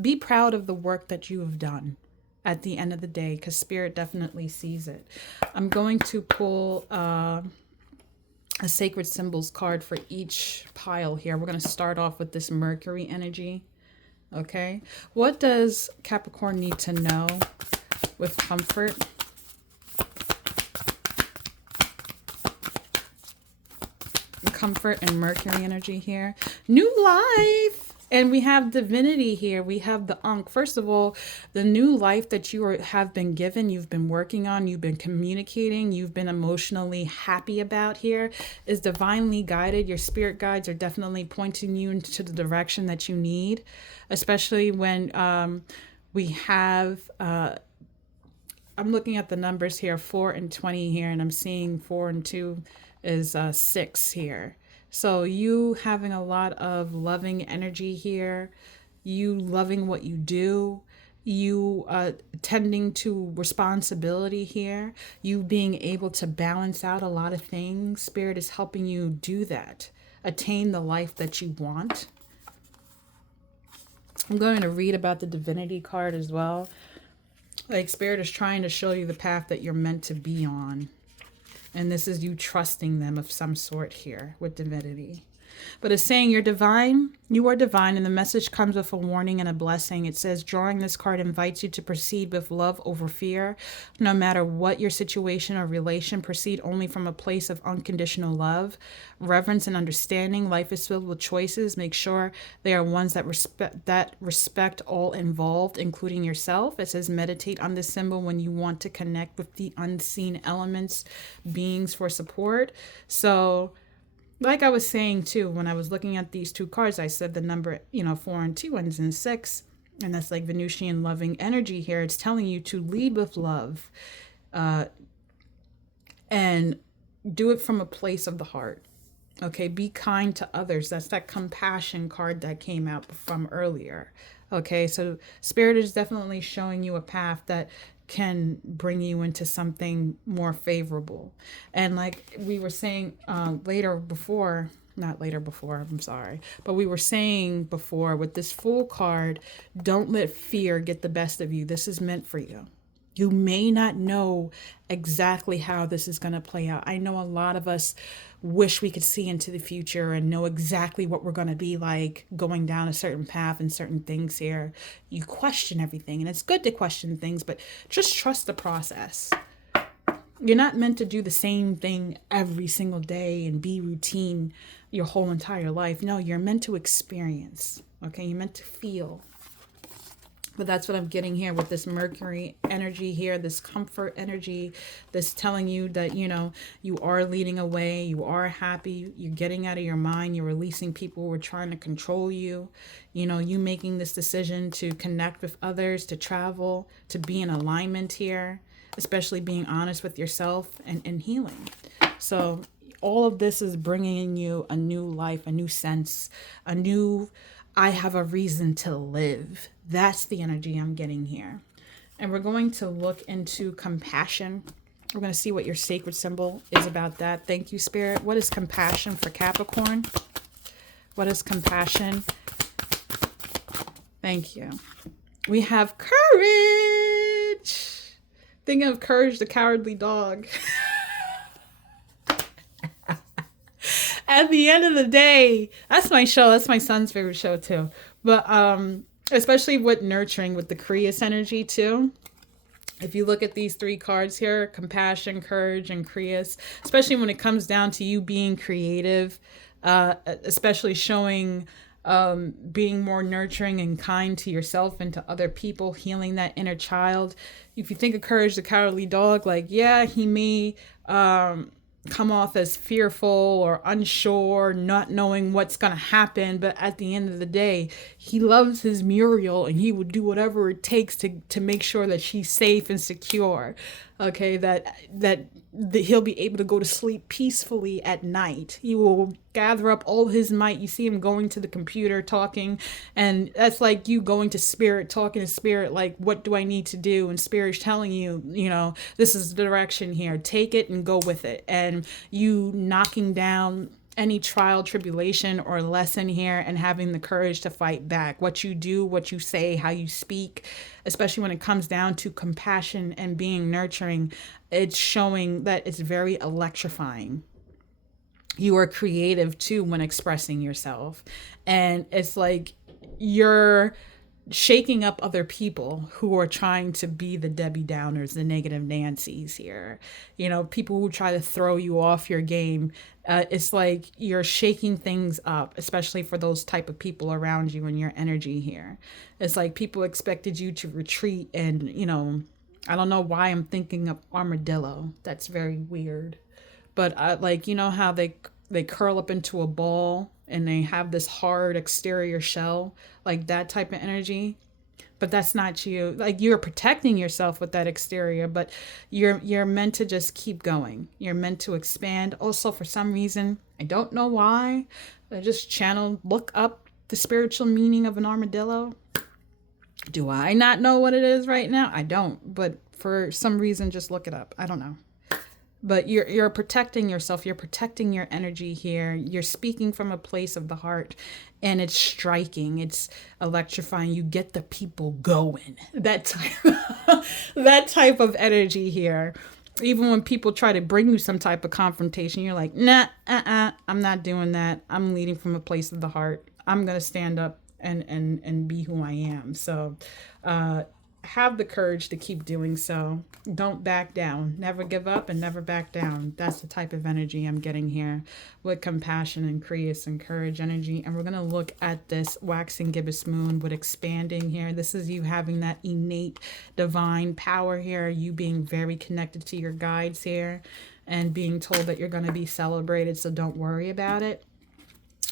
be proud of the work that you have done at the end of the day, because Spirit definitely sees it. I'm going to pull a sacred symbols card for each pile here. We're going to start off with this Mercury energy. Okay, what does Capricorn need to know with comfort? Comfort and Mercury energy here. New life. And we have divinity here. We have the Ankh. First of all, the new life that you have been given, you've been working on, you've been communicating, you've been emotionally happy about here, is divinely guided. Your spirit guides are definitely pointing you into the direction that you need, especially when we have, I'm looking at the numbers here, 4 and 20 here, and I'm seeing 4 and 2 is 6 here. So you having a lot of loving energy here, you loving what you do, you tending to responsibility here, you being able to balance out a lot of things. Spirit is helping you do that, attain the life that you want. I'm going to read about the divinity card as well. Like, Spirit is trying to show you the path that you're meant to be on. And this is you trusting them of some sort here with divinity. But it's saying you're divine, you are divine, and the message comes with a warning and a blessing. It says drawing this card invites you to proceed with love over fear. No matter what your situation or relation, proceed only from a place of unconditional love, reverence, and understanding. Life is filled with choices. Make sure they are ones that respect all involved, including yourself. It says meditate on this symbol when you want to connect with the unseen elements, beings for support. So, like I was saying too, when I was looking at these two cards, I said the number, 4 and 2 ends in 6. And that's like Venusian loving energy here. It's telling you to lead with love and do it from a place of the heart. Okay, be kind to others. That's that compassion card that came out from earlier. Okay, so Spirit is definitely showing you a path that can bring you into something more favorable. And like we were saying but we were saying before with this Fool card, don't let fear get the best of you. This is meant for you. You may not know exactly how this is going to play out. I know a lot of us wish we could see into the future and know exactly what we're going to be like going down a certain path and certain things here. You question everything, and it's good to question things, but just trust the process. You're not meant to do the same thing every single day and be routine your whole entire life. No, you're meant to experience. Okay, you're meant to feel. But that's what I'm getting here with this Mercury energy here, this comfort energy, this telling you that, you are leading away, you are happy, you're getting out of your mind, you're releasing people who are trying to control you, you making this decision to connect with others, to travel, to be in alignment here, especially being honest with yourself and healing. So all of this is bringing you a new life, a new sense, I have a reason to live. That's the energy I'm getting here. And we're going to look into compassion. We're going to see what your sacred symbol is about that. Thank you, Spirit. What is compassion for Capricorn? What is compassion? Thank you. We have courage. Think of Courage the Cowardly Dog. At the end of the day, that's my show. That's my son's favorite show too. But especially with nurturing, with the Creus energy too. If you look at these three cards here, compassion, courage, and Creus, especially when it comes down to you being creative, especially showing being more nurturing and kind to yourself and to other people, healing that inner child. If you think of Courage the Cowardly Dog, like, yeah, he may come off as fearful or unsure, not knowing what's going to happen, but at the end of the day, he loves his Muriel and he would do whatever it takes to make sure that she's safe and secure. Okay, that he'll be able to go to sleep peacefully at night. He will gather up all his might. You see him going to the computer, talking, and that's like you going to Spirit, talking to Spirit, like, what do I need to do? And Spirit's telling you, this is the direction here. Take it and go with it. And you knocking down any trial, tribulation, or lesson here and having the courage to fight back. What you do, what you say, how you speak, especially when it comes down to compassion and being nurturing, it's showing that it's very electrifying. You are creative too when expressing yourself. And it's like you're shaking up other people who are trying to be the Debbie Downers, the negative Nancys here. People who try to throw you off your game. It's like you're shaking things up, especially for those type of people around you and your energy here. It's like people expected you to retreat and, I don't know why I'm thinking of armadillo. That's very weird. But how they curl up into a ball and they have this hard exterior shell, like that type of energy. But that's not you. Like, you're protecting yourself with that exterior, but you're meant to just keep going. You're meant to expand. Also, for some reason, I don't know why, I just look up the spiritual meaning of an armadillo. Do I not know what it is right now? I don't, but for some reason, just look it up. I don't know. But you're protecting yourself. You're protecting your energy here. You're speaking from a place of the heart, and it's striking. It's electrifying. You get the people going. That type of energy here. Even when people try to bring you some type of confrontation, you're like, nah, I'm not doing that. I'm leading from a place of the heart. I'm gonna stand up and be who I am. So, have the courage to keep doing so. Don't back down. Never give up and never back down. That's the type of energy I'm getting here with compassion and Creus and courage energy. And we're going to look at this waxing gibbous moon with expanding here. This is you having that innate divine power here. You being very connected to your guides here and being told that you're going to be celebrated. So don't worry about it.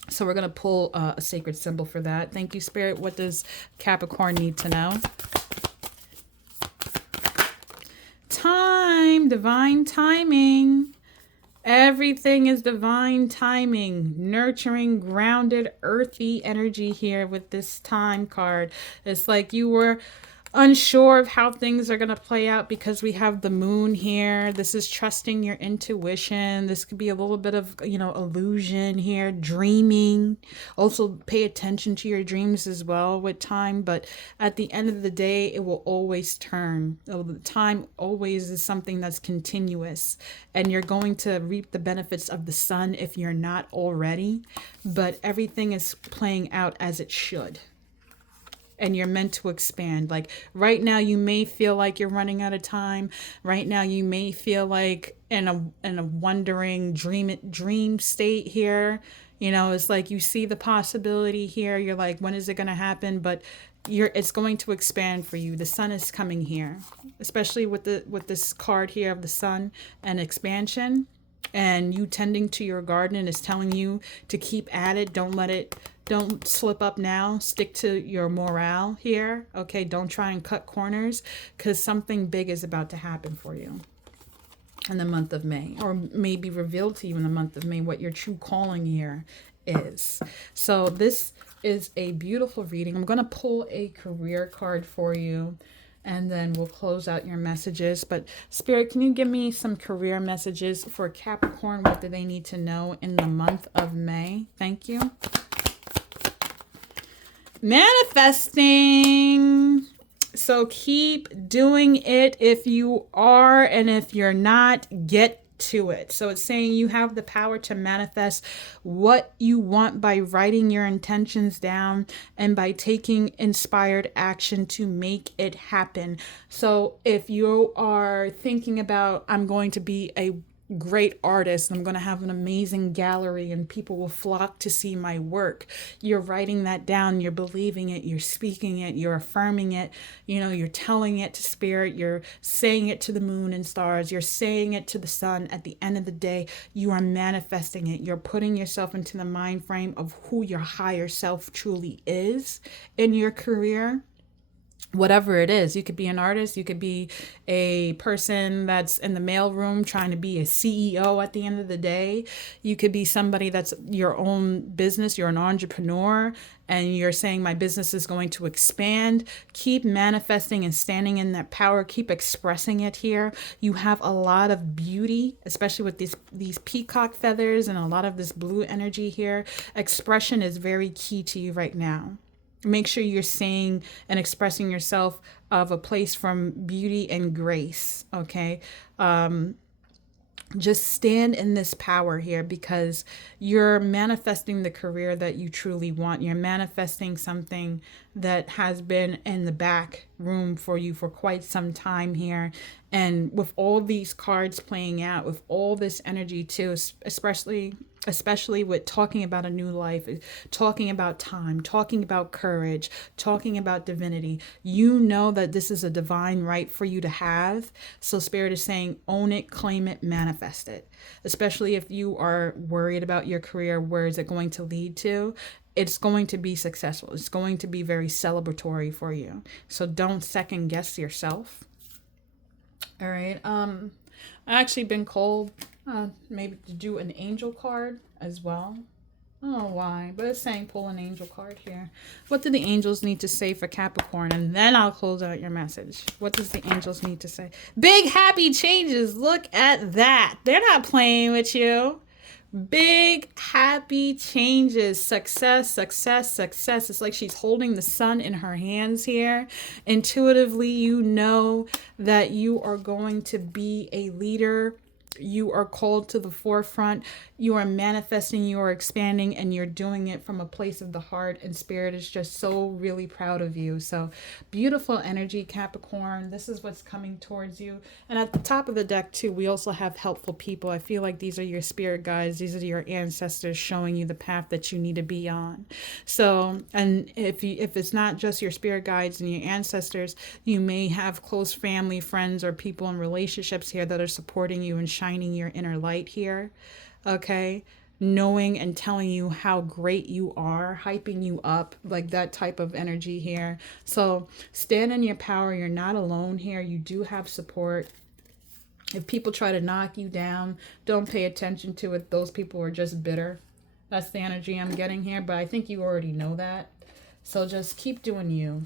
So we're going to pull a sacred symbol for that. Thank you, Spirit. What does Capricorn need to know? Time, divine timing. Everything is divine timing. Nurturing, grounded, earthy energy here with this time card. It's like you were unsure of how things are going to play out because we have the moon here. This is trusting your intuition. This could be a little bit of, illusion here, dreaming. Also pay attention to your dreams as well with time. But at the end of the day, it will always turn. Time always is something that's continuous, and you're going to reap the benefits of the sun if you're not already. But everything is playing out as it should. and you're meant to expand. Like right now you may feel like you're running out of time. Right now you may feel like in a wondering dream state here. You know, it's like you see the possibility here. You're like, when is it going to happen? But it's going to expand for you. The sun is coming here, especially with this card here of the sun and expansion, and you tending to your garden is telling you to keep at it. Don't slip up now. Stick to your morale here. Okay, don't try and cut corners, because something big is about to happen for you in the month of May, or maybe revealed to you in the month of May what your true calling here is. So this is a beautiful reading. I'm going to pull a career card for you, and then we'll close out your messages. But Spirit, can you give me some career messages for Capricorn? What do they need to know in the month of May? Thank you. Manifesting. So keep doing it if you are, and if you're not, get to it. So it's saying you have the power to manifest what you want by writing your intentions down and by taking inspired action to make it happen. So if you are thinking about, I'm going to be a great artist, I'm going to have an amazing gallery and people will flock to see my work, you're writing that down, you're believing it, you're speaking it, you're affirming it, you know, you're telling it to spirit, you're saying it to the moon and stars, you're saying it to the sun. At the end of the day, you are manifesting it. You're putting yourself into the mind frame of who your higher self truly is in your career. Whatever it is, you could be an artist, you could be a person that's in the mailroom trying to be a CEO at the end of the day. You could be somebody that's your own business, you're an entrepreneur, and you're saying my business is going to expand. Keep manifesting and standing in that power. Keep expressing it here. You have a lot of beauty, especially with these peacock feathers and a lot of this blue energy here. Expression is very key to you right now. Make sure you're saying and expressing yourself of a place from beauty and grace, okay? Just stand in this power here, because you're manifesting the career that you truly want. You're manifesting something that has been in the back room for you for quite some time here. And with all these cards playing out, with all this energy too, especially with talking about a new life, talking about time, talking about courage, talking about divinity, you know that this is a divine right for you to have. So Spirit is saying, own it, claim it, manifest it. Especially if you are worried about your career, where is it going to lead to? It's going to be successful. It's going to be very celebratory for you. So don't second guess yourself. All right. I actually been called maybe to do an angel card as well. I don't know why, but it's saying pull an angel card here. What do the angels need to say for Capricorn? And then I'll close out your message. What does the angels need to say? Big happy changes. Look at that. They're not playing with you. Big happy changes. Success, success, success. It's like she's holding the sun in her hands here. Intuitively, you know that you are going to be a leader. You are called to the forefront. You are manifesting, you are expanding, and you're doing it from a place of the heart, and Spirit is just so really proud of you. So beautiful energy, Capricorn. This is what's coming towards you. And at the top of the deck too, we also have helpful people. I feel like these are your spirit guides. These are your ancestors showing you the path that you need to be on. So, and if it's not just your spirit guides and your ancestors, you may have close family, friends, or people in relationships here that are supporting you and shining your inner light here. Okay, knowing and telling you how great you are, hyping you up, like that type of energy here. So stand in your power. You're not alone here. You do have support. If people try to knock you down, don't pay attention to it. Those people are just bitter. That's the energy I'm getting here, but I think you already know that. So just keep doing you.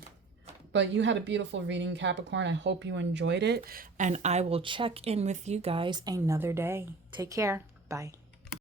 But you had a beautiful reading, Capricorn. I hope you enjoyed it, and I will check in with you guys another day. Take care. Bye.